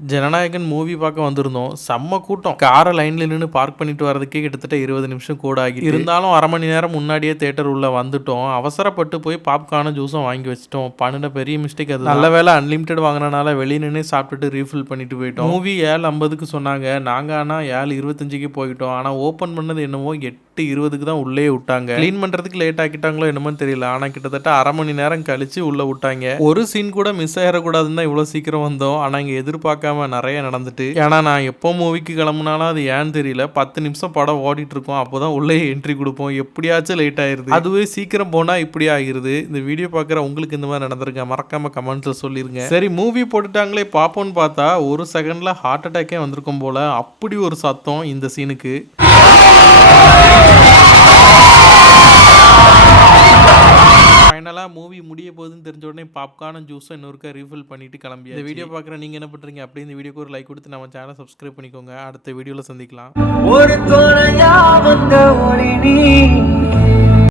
Jananayagan movie பார்க்க வந்திருந்தோம். செம்ம கூட்டம். காரை லைன்ல நின்னு பார்க் பண்ணிட்டு வரதுக்கே கிட்டத்தட்ட 20 நிமிஷம் கூட ஆகிட்டு. இருந்தாலும் 1/2 மணி நேரம் முன்னாடியே தியேட்டர் உள்ள வந்துட்டோம். அவசரப்பட்டு போய் பாப்கார்னும் ஜூஸும் வாங்கி வச்சுட்டோம். பண்ணுன பெரிய மிஸ்டேக் அது. நல்ல வேளை அன்லிமிட்டெட் வாங்குனனால வெளிய நின்னே சாப்பிட்டுட்டு ரீஃபில் பண்ணிட்டு போயிட்டோம். மூவி 7:50க்கு சொன்னாங்க. நாங்க ஆனா 7:25க்கு போயிட்டோம். ஆனா ஓபன் பண்ணது என்னமோ 8:20க்கு தான் உள்ளே விட்டாங்க. கிளீன் பண்றதுக்கு லேட் ஆக்கிட்டாங்களோ என்னமோ தெரியல. ஆனா கிட்டத்தட்ட 1/2 மணி நேரம் கழிச்சு உள்ள விட்டாங்க. ஒரு சீன் கூட மிஸ் ஆயிடக்கூடாதுன்னு தான் இவ்வளவு சீக்கிரம் வந்தோம். ஆனா இங்க எதிர்பார்க்காம நிறைய நடந்துட்டு. ஏன்னா நான் எப்போ மூவிக்கு கிளம்புனாலும் அது ஏன்னு தெரியல 10 நிமிஷம் படம் ஓடிட்டு இருக்கோம். அப்போதான் உள்ளே என்ட்ரி கொடுப்போம். எப்படியாச்சும் லேட் ஆயிருது. அதுவே சீக்கிரம் போனா இப்படி ஆகிருது. இந்த வீடியோ பார்க்குற உங்களுக்கு இந்த மாதிரி நடந்திருக்க மறக்காம கமெண்ட்ஸ்ல சொல்லிருங்க. சரி மூவி போட்டுட்டாங்களே பாப்போன்னு பார்த்தா ஒரு செகண்ட்ல ஹார்ட் அட்டாக்கே வந்திருக்கும் போல. அப்படி ஒரு சத்தம் இந்த சீனுக்கு. ஃபைனலாக மூவி முடிய போகுதுன்னு தெரிஞ்ச உடனே பாப்கார்னும் ஜூஸும் இன்னொருக்கா ரீஃபில் பண்ணிட்டு கிளம்பி இந்த வீடியோ பார்க்குற நீங்கள் என்ன பண்ணுறீங்க அப்படி இந்த வீடியோக்கு ஒரு லைக் கொடுத்து நம்ம சேனலை சப்ஸ்கிரைப் பண்ணிக்கோங்க. அடுத்த வீடியோவில் சந்திக்கலாம். ஒரு